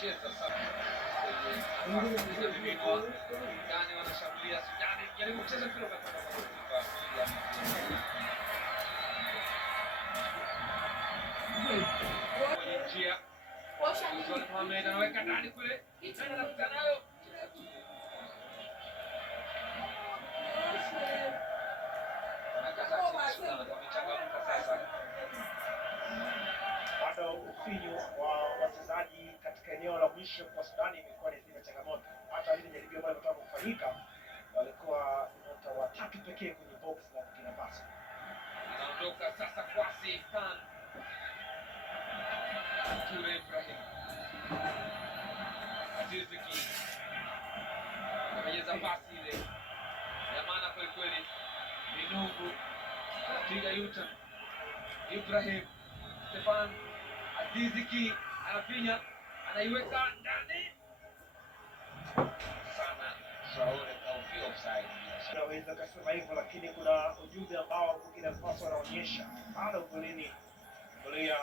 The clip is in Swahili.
cheza sana kwenye mimino ndani, wanashambulia Sudani, jaribu kucheza mpira umekwenda kwa kipa kwenye njia. Mohamed anaweka ndani kule, anapita nayo bado ufinyu wa wachezaji katika eneo la mwisho kwa Sudani imekuwa ni changamoto. Hata ile jaribio ambalo limetoka kufanyika walikuwa nyota watatu pekee kwenye box la Burkina Faso. Anaondoka sasa Kwasi Khan Ture Ibrahim Aziziki amejeza pasi ile ya maana kweli kweli. Minungu anapiga yuta Ibrahim Stefan Aziziki anapinya, anaiweka ndani sana. Traore au offside. Naweza kusema hivyo, lakini kuna ujumbe ambao Burkina Faso wanaonyesha bado golini. Golia